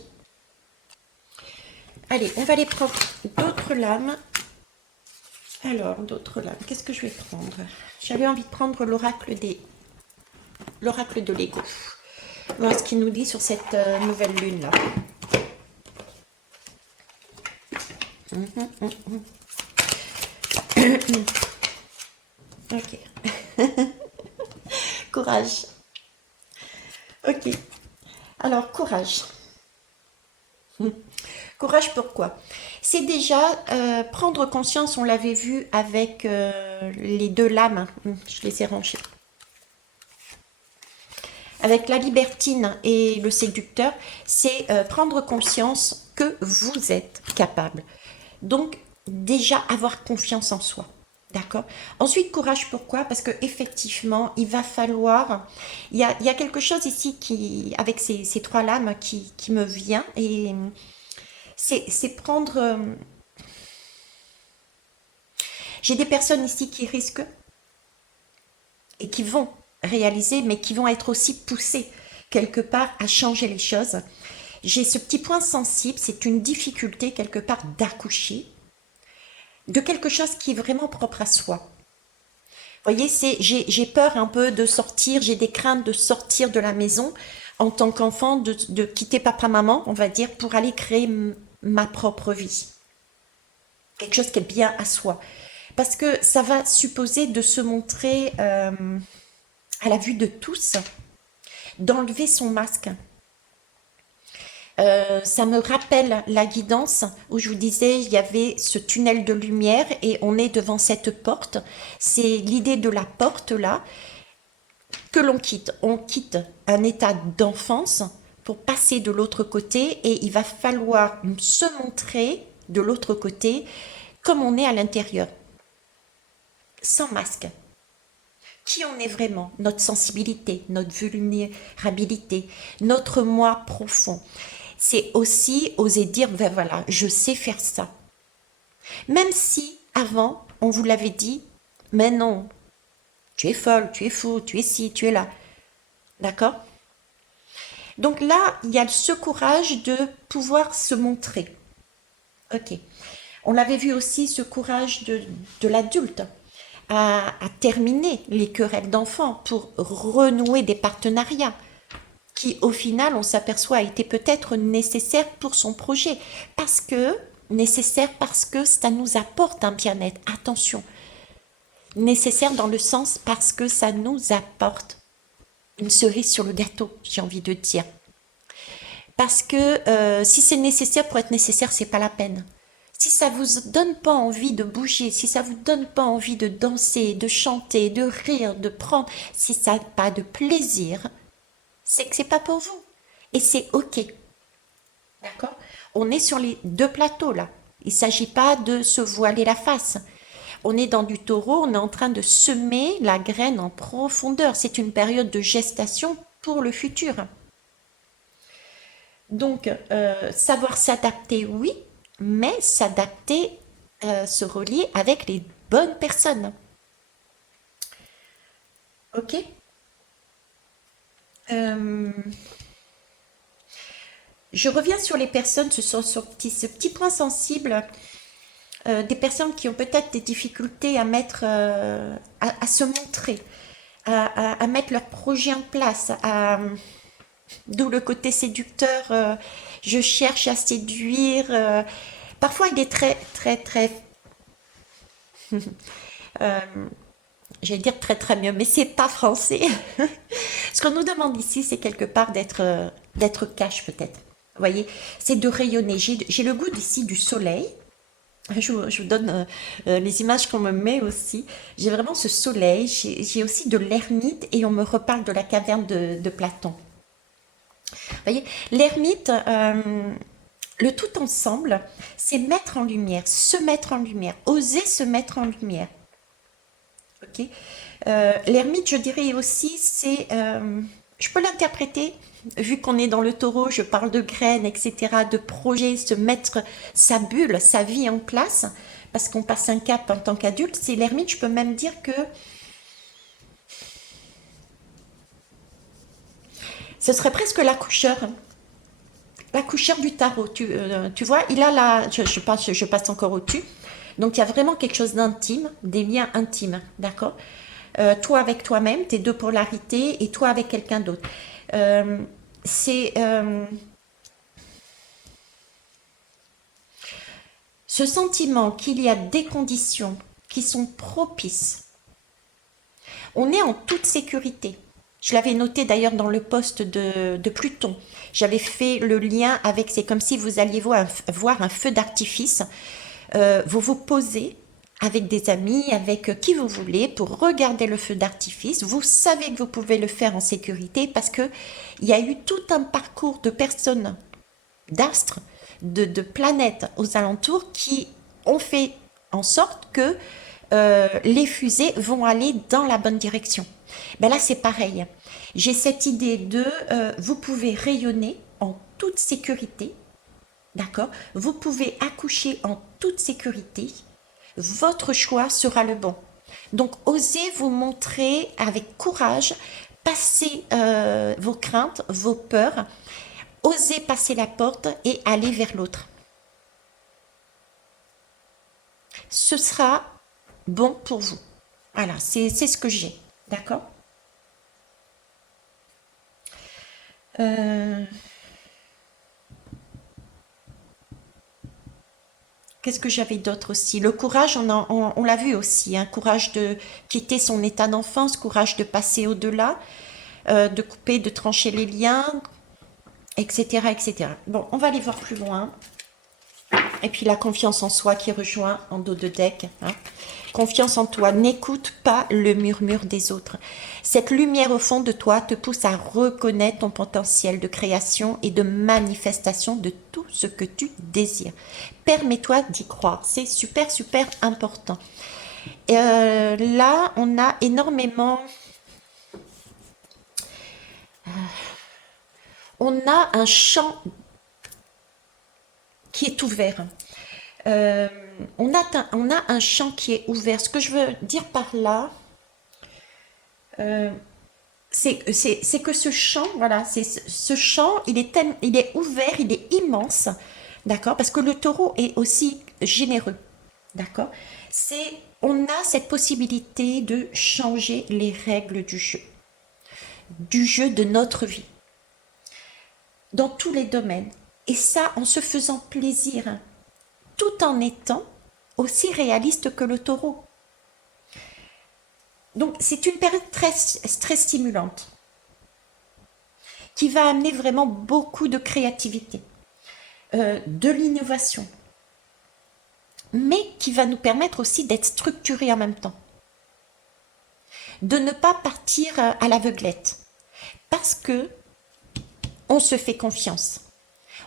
Allez, on va aller prendre d'autres lames. Alors, d'autres lames. Qu'est-ce que je vais prendre? J'avais envie de prendre l'oracle de Lego. Voir ce qu'il nous dit sur cette nouvelle lune là. Ok. Courage. Ok. Alors, courage. Courage, pourquoi? C'est déjà prendre conscience, on l'avait vu avec les deux lames, je les ai rangées. Avec la libertine et le séducteur, c'est prendre conscience que vous êtes capable. Donc, déjà avoir confiance en soi. D'accord. Ensuite, courage, pourquoi? Parce que effectivement, il va falloir. Il y a quelque chose ici avec ces trois lames qui me vient et c'est prendre. J'ai des personnes ici qui risquent et qui vont réaliser, mais qui vont être aussi poussées quelque part à changer les choses. J'ai ce petit point sensible, c'est une difficulté quelque part d'accoucher de quelque chose qui est vraiment propre à soi. Vous voyez, j'ai peur un peu de sortir, j'ai des craintes de sortir de la maison en tant qu'enfant, de quitter papa-maman, on va dire, pour aller créer ma propre vie. Quelque chose qui est bien à soi. Parce que ça va supposer de se montrer à la vue de tous, d'enlever son masque. Ça me rappelle la guidance où je vous disais, il y avait ce tunnel de lumière et on est devant cette porte. C'est l'idée de la porte là que l'on quitte. On quitte un état d'enfance pour passer de l'autre côté et il va falloir se montrer de l'autre côté comme on est à l'intérieur, sans masque. Qui on est vraiment, notre sensibilité, notre vulnérabilité, notre moi profond. C'est aussi oser dire, ben voilà, je sais faire ça. Même si avant, on vous l'avait dit, mais non, tu es folle, tu es fou, tu es ci, tu es là. D'accord? Donc là, il y a ce courage de pouvoir se montrer. Ok. On l'avait vu aussi, ce courage de l'adulte à terminer les querelles d'enfants pour renouer des partenariats qui, au final, on s'aperçoit, a été peut-être nécessaire pour son projet. Nécessaire parce que ça nous apporte un bien-être. Attention, nécessaire dans le sens parce que ça nous apporte une cerise sur le gâteau, j'ai envie de dire. Parce que si c'est nécessaire pour être nécessaire, c'est pas la peine. Si ça vous donne pas envie de bouger, si ça vous donne pas envie de danser, de chanter, de rire, de prendre, si ça n'a pas de plaisir, c'est que c'est pas pour vous. Et c'est ok. D'accord? On est sur les deux plateaux là. Il ne s'agit pas de se voiler la face. On est dans du taureau, on est en train de semer la graine en profondeur. C'est une période de gestation pour le futur. Donc, savoir s'adapter, oui, mais s'adapter, se relier avec les bonnes personnes. Ok? Euh, je reviens sur les personnes, ce petit point sensible, des personnes qui ont peut-être des difficultés à mettre, à se montrer, à mettre leur projet en place, d'où le côté séducteur, je cherche à séduire. Parfois, il est très, très, très, euh, j'allais dire très, très mieux, mais c'est pas français. Ce qu'on nous demande ici, c'est quelque part d'être cash peut-être. Vous voyez, c'est de rayonner. J'ai le goût d'ici du soleil. Je vous donne les images qu'on me met aussi. J'ai vraiment ce soleil. J'ai aussi de l'ermite et on me reparle de la caverne de Platon. Vous voyez, l'ermite, le tout ensemble, c'est mettre en lumière, se mettre en lumière, oser se mettre en lumière. Ok. L'ermite, je dirais aussi, je peux l'interpréter, vu qu'on est dans le taureau, je parle de graines, etc., de projets, se mettre sa bulle, sa vie en place, parce qu'on passe un cap en tant qu'adulte. C'est l'ermite, je peux même dire que ce serait presque l'accoucheur. L'accoucheur du tarot, tu vois, il a je passe encore au-dessus. Donc il y a vraiment quelque chose d'intime, des liens intimes, d'accord? Toi avec toi-même, tes deux polarités, et toi avec quelqu'un d'autre. Euh, c'est ce sentiment qu'il y a des conditions qui sont propices. On est en toute sécurité. Je l'avais noté d'ailleurs dans le poste de Pluton. J'avais fait le lien avec, c'est comme si vous alliez voir un feu d'artifice. Vous vous posez avec des amis, avec qui vous voulez, pour regarder le feu d'artifice. Vous savez que vous pouvez le faire en sécurité parce que il y a eu tout un parcours de personnes, d'astres, de planètes aux alentours qui ont fait en sorte que les fusées vont aller dans la bonne direction. Ben là, c'est pareil. J'ai cette idée de vous pouvez rayonner en toute sécurité, d'accord? Vous pouvez accoucher en toute sécurité. Votre choix sera le bon. Donc, osez vous montrer avec courage, passez vos craintes, vos peurs, osez passer la porte et aller vers l'autre. Ce sera bon pour vous. Voilà, c'est ce que j'ai. D'accord? Euh, Qu'est-ce que j'avais d'autre aussi? Le courage, on l'a vu aussi, hein, courage de quitter son état d'enfance, courage de passer au-delà, de couper, de trancher les liens, etc., etc. Bon, on va aller voir plus loin. Et puis la confiance en soi qui rejoint en dos de deck. Hein. Confiance en toi, n'écoute pas le murmure des autres. Cette lumière au fond de toi te pousse à reconnaître ton potentiel de création et de manifestation de tout ce que tu désires. Permets-toi d'y croire, c'est super super important. Là, on a énormément... On a un champ qui est ouvert. On a un champ qui est ouvert. Ce que je veux dire par là, c'est que ce champ, voilà, ce champ, il est ouvert, il est immense, d'accord? Parce que le taureau est aussi généreux, d'accord? On a cette possibilité de changer les règles du jeu de notre vie, dans tous les domaines. Et ça, en se faisant plaisir, tout en étant aussi réaliste que le taureau. Donc, c'est une période très stimulante qui va amener vraiment beaucoup de créativité, de l'innovation, mais qui va nous permettre aussi d'être structurés en même temps, de ne pas partir à l'aveuglette, parce que on se fait confiance.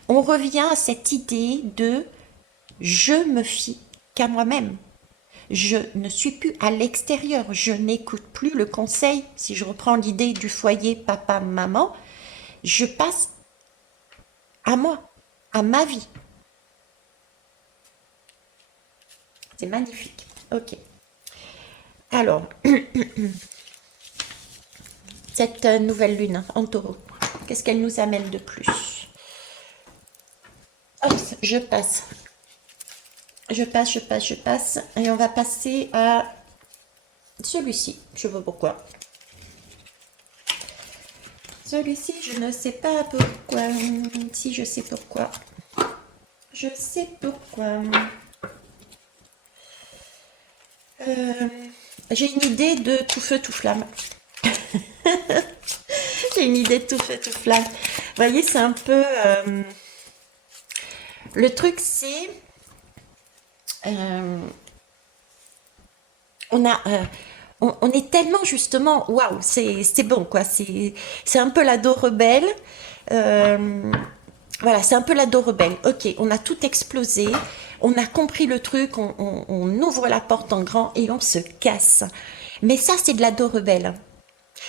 On revient à cette idée de je me fie qu'à moi-même. Je ne suis plus à l'extérieur, je n'écoute plus le conseil. Si je reprends l'idée du foyer papa-maman, je passe à moi, à ma vie. C'est magnifique. Ok. Alors, cette nouvelle lune en taureau, qu'est-ce qu'elle nous amène de plus? Hop, je passe. Je passe. Et on va passer à celui-ci. Je sais pas pourquoi. Celui-ci, je ne sais pas pourquoi. Si, je sais pourquoi. Je sais pourquoi. J'ai une idée de tout feu, tout flamme. J'ai une idée de tout feu, tout flamme. Vous voyez, c'est un peu... Le truc, c'est... on est tellement justement, waouh, c'est bon quoi, c'est un peu l'ado rebelle. Voilà, c'est un peu l'ado rebelle. Ok, on a tout explosé, on a compris le truc, on ouvre la porte en grand et on se casse. Mais ça, c'est de l'ado rebelle.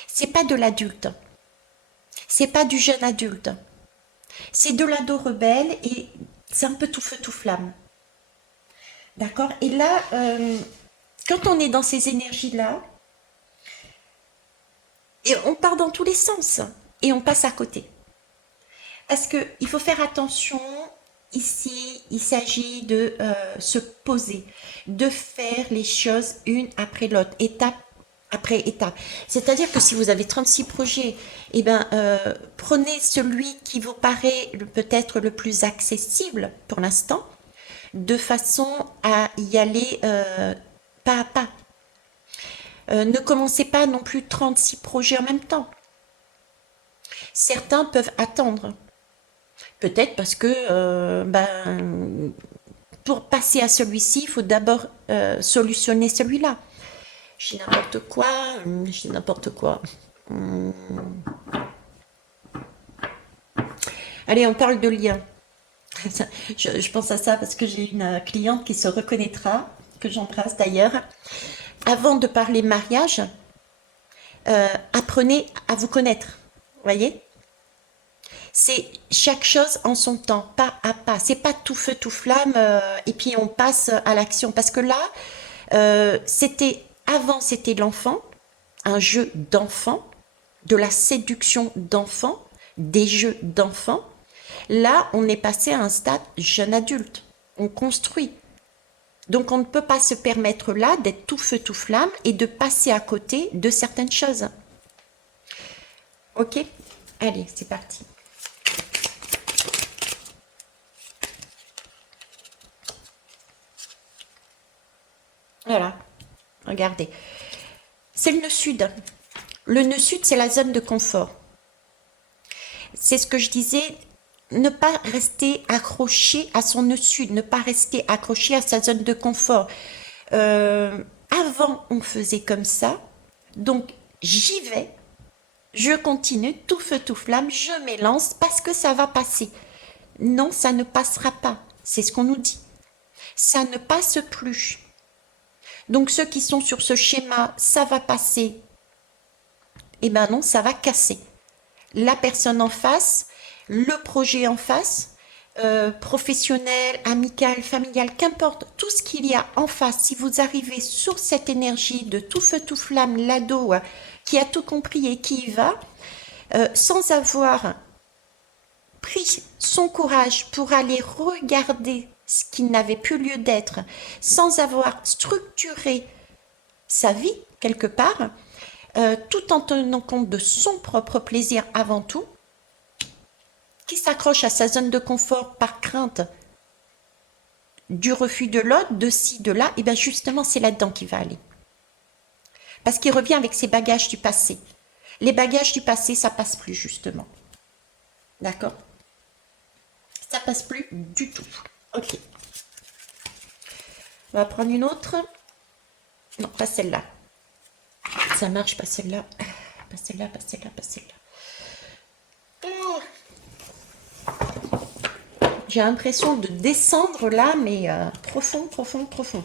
C'est pas de l'adulte. C'est pas du jeune adulte. C'est de l'ado rebelle et c'est un peu tout feu, tout flamme. D'accord? Et là, quand on est dans ces énergies-là, et on part dans tous les sens et on passe à côté. Parce qu'il faut faire attention, ici, il s'agit de se poser, de faire les choses une après l'autre, étape après étape. C'est-à-dire que si vous avez 36 projets, eh ben, prenez celui qui vous paraît peut-être le plus accessible pour l'instant, de façon à y aller pas à pas. Ne commencez pas non plus 36 projets en même temps. Certains peuvent attendre. Peut-être parce que pour passer à celui-ci, il faut d'abord solutionner celui-là. Je dis n'importe quoi, je dis n'importe quoi. Allez, on parle de lien. Je pense à ça parce que j'ai une cliente qui se reconnaîtra, que j'embrasse d'ailleurs. Avant de parler mariage, apprenez à vous connaître. Voyez? C'est chaque chose en son temps, pas à pas. C'est pas tout feu, tout flamme, et puis on passe à l'action. Parce que là, avant, c'était l'enfant, un jeu d'enfant, de la séduction d'enfant, des jeux d'enfant. Là, on est passé à un stade jeune adulte. On construit. Donc, on ne peut pas se permettre là d'être tout feu, tout flamme et de passer à côté de certaines choses. Ok? Allez, c'est parti. Voilà, regardez. C'est le nœud sud. Le nœud sud, c'est la zone de confort. C'est ce que je disais, ne pas rester accroché à son dessus, ne pas rester accroché à sa zone de confort. Avant, on faisait comme ça, donc j'y vais, je continue, tout feu, tout flamme, je m'élance parce que ça va passer. Non, ça ne passera pas. C'est ce qu'on nous dit. Ça ne passe plus. Donc ceux qui sont sur ce schéma, ça va passer. Eh ben non, ça va casser. La personne en face, le projet en face, professionnel, amical, familial, qu'importe, tout ce qu'il y a en face, si vous arrivez sur cette énergie de tout feu, tout flamme, l'ado qui a tout compris et qui y va, sans avoir pris son courage pour aller regarder ce qui n'avait plus lieu d'être, sans avoir structuré sa vie quelque part, tout en tenant compte de son propre plaisir avant tout, qui s'accroche à sa zone de confort par crainte du refus de l'autre, de ci, de là, et bien justement c'est là-dedans qu'il va aller. Parce qu'il revient avec ses bagages du passé. Les bagages du passé, ça passe plus justement. D'accord? Ça passe plus du tout. Ok. On va prendre une autre. Non, pas celle-là. Ça marche, pas celle-là. Pas celle-là, pas celle-là, pas celle-là. J'ai l'impression de descendre là, mais profond, profond, profond.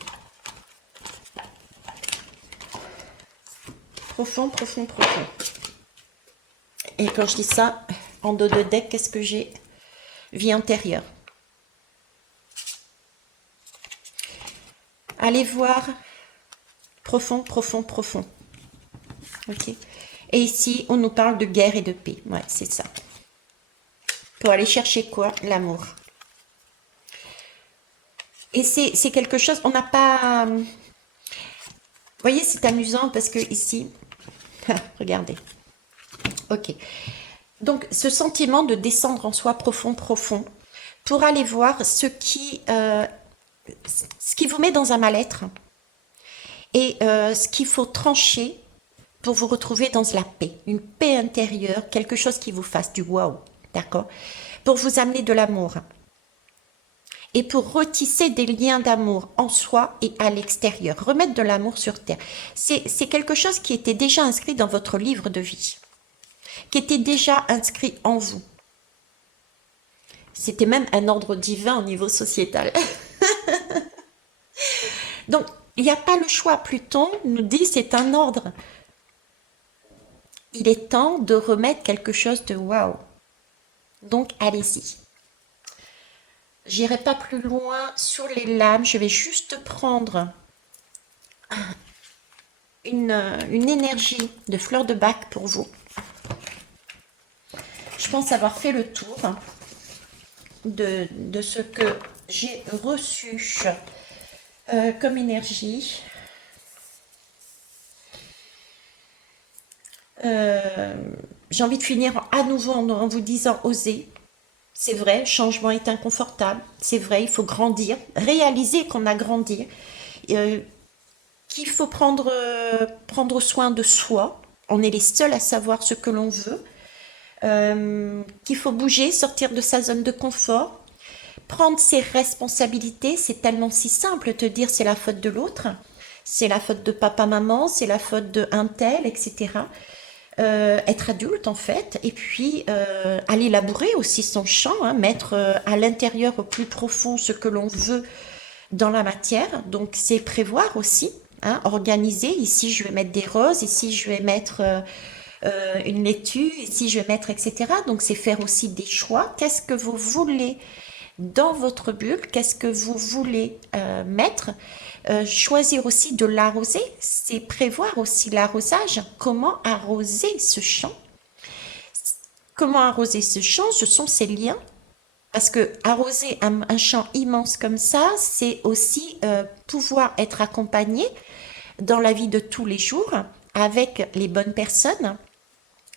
Profond, profond, profond. Et quand je dis ça, en dos de deck, qu'est-ce que j'ai? Vie antérieure. Allez voir profond, profond, profond. Ok. Et ici, on nous parle de guerre et de paix. Ouais, c'est ça. Pour aller chercher quoi? L'amour. Et c'est quelque chose, on n'a pas... Vous voyez, c'est amusant parce que ici... Regardez. Ok. Donc, ce sentiment de descendre en soi profond, profond, pour aller voir ce qui vous met dans un mal-être et ce qu'il faut trancher pour vous retrouver dans la paix, une paix intérieure, quelque chose qui vous fasse du waouh, d'accord? Pour vous amener de l'amour et pour retisser des liens d'amour en soi et à l'extérieur, remettre de l'amour sur terre. C'est quelque chose qui était déjà inscrit dans votre livre de vie, qui était déjà inscrit en vous. C'était même un ordre divin au niveau sociétal. Donc, il n'y a pas le choix. Pluton nous dit c'est un ordre. Il est temps de remettre quelque chose de waouh. Donc, allez-y. J'irai pas plus loin sur les lames. Je vais juste prendre une énergie de fleur de bac pour vous. Je pense avoir fait le tour de ce que j'ai reçu comme énergie. J'ai envie de finir à nouveau en vous disant osez. C'est vrai, changement est inconfortable. C'est vrai, il faut grandir, réaliser qu'on a grandi, qu'il faut prendre soin de soi. On est les seuls à savoir ce que l'on veut. Qu'il faut bouger, sortir de sa zone de confort, prendre ses responsabilités. C'est tellement si simple de dire c'est la faute de l'autre, c'est la faute de papa, maman, c'est la faute de un tel, etc. Être adulte en fait, et puis aller labourer aussi son champ, hein, mettre à l'intérieur au plus profond ce que l'on veut dans la matière. Donc c'est prévoir aussi, hein, organiser. Ici je vais mettre des roses, ici je vais mettre une laitue, ici je vais mettre, etc. Donc c'est faire aussi des choix. Qu'est-ce que vous voulez dans votre bulle? Qu'est-ce que vous voulez mettre? Choisir aussi de l'arroser, c'est prévoir aussi l'arrosage. Comment arroser ce champ? Comment arroser ce champ? Ce sont ces liens. Parce que arroser un champ immense comme ça, c'est aussi pouvoir être accompagné dans la vie de tous les jours avec les bonnes personnes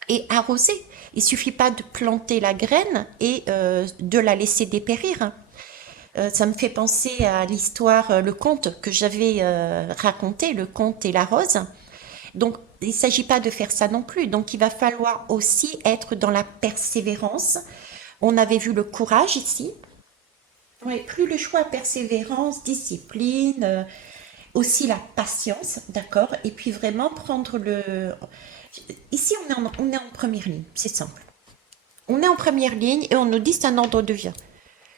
et arroser. Il suffit pas de planter la graine et de la laisser dépérir. Ça me fait penser à l'histoire, le conte que j'avais raconté, le conte et la rose. Donc, il ne s'agit pas de faire ça non plus. Donc, il va falloir aussi être dans la persévérance, On avait vu le courage ici. Oui, plus le choix, persévérance, discipline, aussi la patience, d'accord? Et puis vraiment prendre le... Ici, on est en première ligne, c'est simple. On est en première ligne et on nous dit c'est un ordre de vie.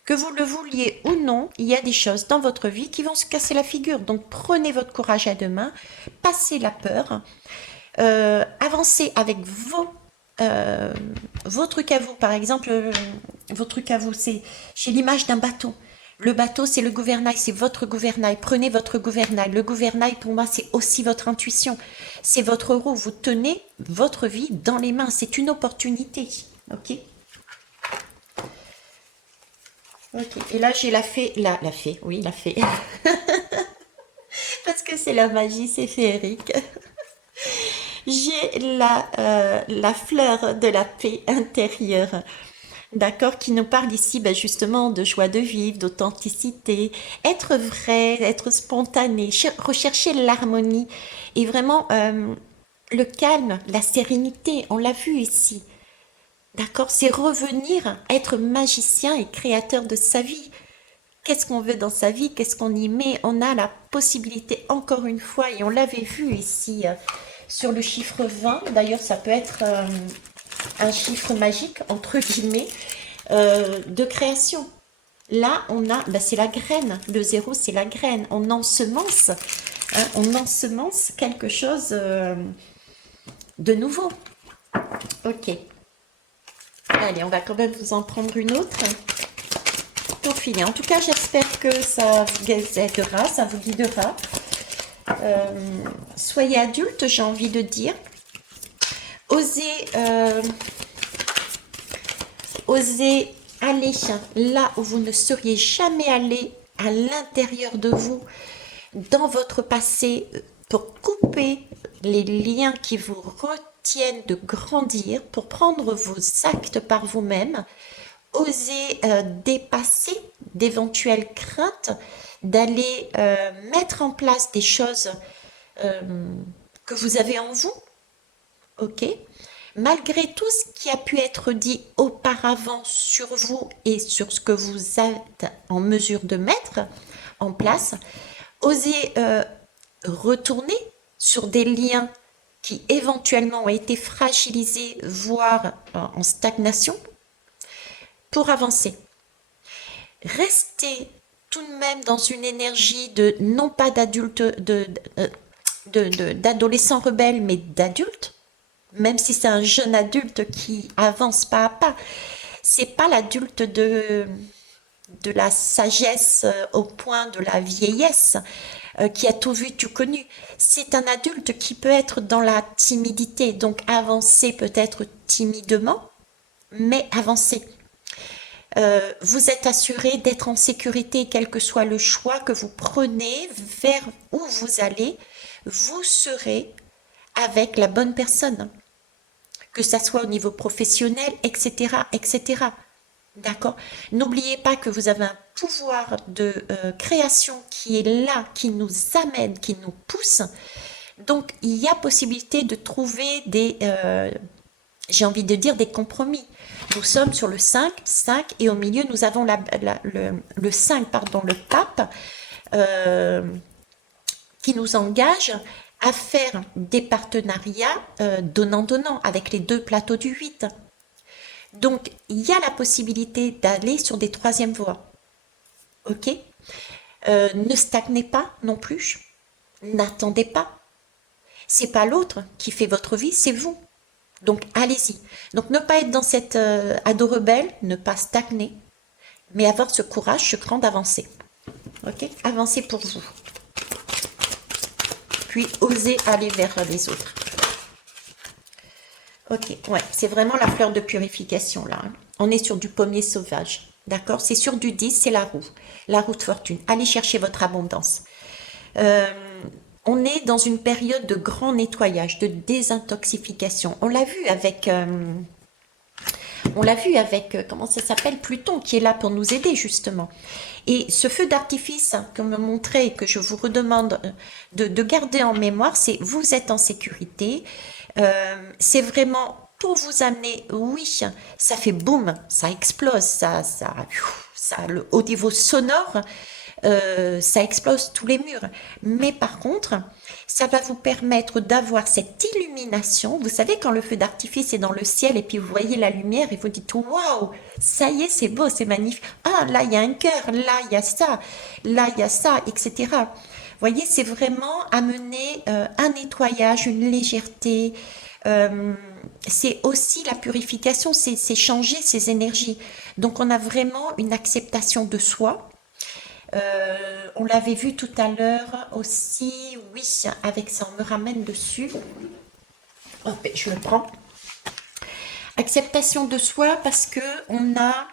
Que vous le vouliez ou non, il y a des choses dans votre vie qui vont se casser la figure. Donc prenez votre courage à deux mains, passez la peur, avancez avec euh, vos trucs à vous. Par exemple, vos trucs à vous, c'est j'ai l'image d'un bateau. Le bateau, c'est le gouvernail, c'est votre gouvernail. Prenez votre gouvernail. Le gouvernail, pour moi, c'est aussi votre intuition. C'est votre roue. Vous tenez votre vie dans les mains. C'est une opportunité. Ok? Ok. Et là, j'ai la fée. La fée, oui, la fée. Parce que c'est la magie, c'est féerique. J'ai la fleur de la paix intérieure. D'accord, qui nous parle ici ben, justement de joie de vivre, d'authenticité, être vrai, être spontané, rechercher l'harmonie et vraiment le calme, la sérénité, on l'a vu ici. D'accord, c'est revenir être magicien et créateur de sa vie. Qu'est-ce qu'on veut dans sa vie, qu'est-ce qu'on y met? On a la possibilité, encore une fois, et on l'avait vu ici sur le chiffre 20. D'ailleurs, ça peut être un chiffre magique, entre guillemets, de création. Là, on a, ben, c'est la graine. Le zéro, c'est la graine. On ensemence, hein, on ensemence quelque chose de nouveau. Ok. Allez, on va quand même vous en prendre une autre pour finir. En tout cas, j'espère que ça vous aidera, ça vous guidera. Soyez adulte, j'ai envie de dire. Osez, osez aller là où vous ne seriez jamais allé, à l'intérieur de vous, dans votre passé, pour couper les liens qui vous retiennent de grandir, pour prendre vos actes par vous-même. Osez dépasser d'éventuelles craintes, d'aller mettre en place des choses que vous avez en vous, ok? Malgré tout ce qui a pu être dit auparavant sur vous et sur ce que vous êtes en mesure de mettre en place, osez retourner sur des liens qui éventuellement ont été fragilisés, voire en stagnation, pour avancer. Restez tout de même dans une énergie de, non pas d'adulte, d'adolescent rebelle, mais d'adulte, même si c'est un jeune adulte qui avance pas à pas. C'est pas l'adulte de la sagesse au point de la vieillesse qui a tout vu, tout connu. C'est un adulte qui peut être dans la timidité, donc avancer peut-être timidement, mais avancer. Vous êtes assuré d'être en sécurité, quel que soit le choix que vous prenez vers où vous allez, vous serez avec la bonne personne, que ça soit au niveau professionnel, etc., etc. D'accord? N'oubliez pas que vous avez un pouvoir de création qui est là, qui nous amène, qui nous pousse. Donc, il y a possibilité de trouver des, j'ai envie de dire, des compromis. Nous sommes sur le 5, 5 et au milieu, nous avons le 5, pardon, le pape, qui nous engage à faire des partenariats donnant-donnant avec les deux plateaux du 8. Donc, il y a la possibilité d'aller sur des troisièmes voies. Ok? Ne stagnez pas non plus. N'attendez pas. C'est pas l'autre qui fait votre vie, c'est vous. Donc, allez-y. Donc, ne pas être dans cette ado rebelle, ne pas stagner, mais avoir ce courage, ce cran d'avancer. Ok? Avancez pour vous. Puis, osez aller vers les autres. Ok, ouais, c'est vraiment la fleur de purification là. On est sur du pommier sauvage. D'accord? C'est sur du 10, c'est la roue de fortune. Allez chercher votre abondance. On est dans une période de grand nettoyage, de désintoxication. On l'a vu avec, comment ça s'appelle, Pluton, qui est là pour nous aider justement. Et ce feu d'artifice que me montrait et que je vous redemande de garder en mémoire, c'est vous êtes en sécurité. C'est vraiment pour vous amener, oui, ça fait boum, ça explose, au niveau sonore, ça explose tous les murs. Mais par contre, ça va vous permettre d'avoir cette illumination. Vous savez, quand le feu d'artifice est dans le ciel et puis vous voyez la lumière et vous dites waouh, ça y est, c'est beau, c'est magnifique. Ah, là, il y a un cœur, là, il y a ça, là, il y a ça, etc. Vous voyez, c'est vraiment amener un nettoyage, une légèreté. euh, c'est aussi la purification, c'est changer ses énergies. Donc, on a vraiment une acceptation de soi. On l'avait vu tout à l'heure aussi, oui, avec ça, on me ramène dessus. Oh, ben, je le prends. Acceptation de soi parce que on a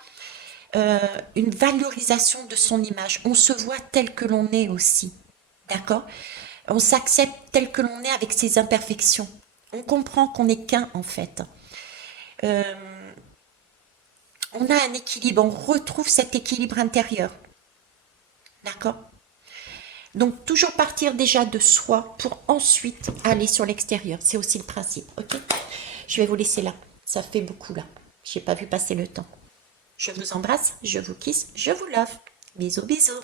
une valorisation de son image. On se voit tel que l'on est aussi. D'accord? On s'accepte tel que l'on est avec ses imperfections. On comprend qu'on n'est qu'un en fait. Euh, on a un équilibre, on retrouve cet équilibre intérieur. D'accord? Donc toujours partir déjà de soi pour ensuite aller sur l'extérieur. C'est aussi le principe. Ok? Je vais vous laisser là. Ça fait beaucoup là. J'ai pas vu passer le temps. Je vous embrasse, je vous kiss, je vous love. Bisous, bisous.